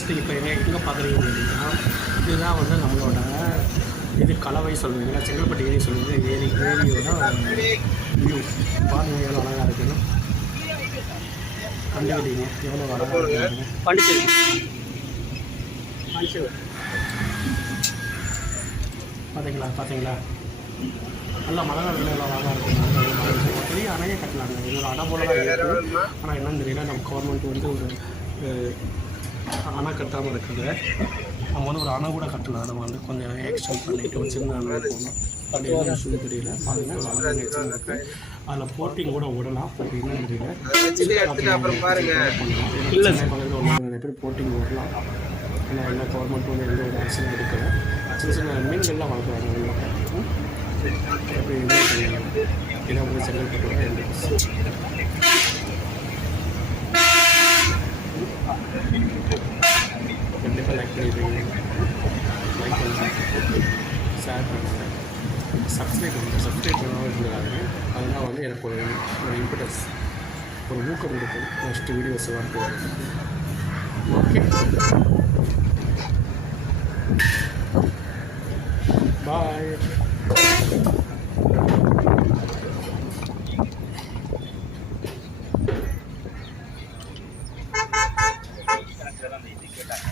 வியூவர்ஸ்க்கு இப்போ எங்கே பார்க்குறீங்க அப்படின்னா, இதுதான் வந்து நம்மளோட இது கலவை சொல்லுவீங்களா, செங்கல்பட்டு ஏரி சொல்லுவீங்க. ஏரியோட வியூ பாருங்கள் எவ்வளோ அழகாக இருக்குன்னு. கண்டுக்கிட்டீங்க எவ்வளோ அழகாக இருக்குது. பாண்டிச்சேரி பார்த்தீங்களா நல்லா மழை காலத்தில் எவ்வளோ அழகாக இருக்கும். பெரிய அணையை கட்டலாங்க. இதோட அணை போல தான் இருக்குது. ஆனால் என்னன்னு தெரியல, நம்ம கவர்மெண்ட் வந்து ஒரு அணை கட்டாமல் இருக்குது. நம்ம வந்து ஒரு அணை கூட கட்டலாம். நம்ம வந்து கொஞ்சம் எக்ஸ்டெண்ட் பண்ணிவிட்டு ஒரு சின்ன அணை போகணும். அப்படி என்ன சொல்லி தெரியல. பாருங்கள் அழகாக எக்ஸ்டெண்ட் இருக்குது. அதில் போட்டிங் கூட விடலாம். பட் என்னன்னு தெரியல. இல்லை நிறைய பேர் போட்டிங் விடலாம். ஆனால் என்ன கவர்மெண்ட் வந்து எந்த ஒரு ஆக்ஷன் எடுக்கல. சின்ன சின்ன மீன்கள்லாம் வளர்க்குறாங்க. எப்படி இதை வந்து செங்கல்பட்டு கண்டிப்பாக லைக் பண்ணிடுவீங்க. லைக் பண்ணுங்கள், ஷேர் பண்ணுங்கள், சப்ஸ்கிரைப் பண்ணுங்கள். சப்ஸ்கிரைப் பண்ணாமல் இருந்தாங்க. அதெல்லாம் வந்து எனக்கு ஒரு இம்பார்ட்டன்ஸ், ஒரு ஊக்கம் இருக்கும். நெக்ஸ்ட் வீடியோஸ் எல்லாம் போடுறேன். ஓகே, பாய். கேட்டாங்க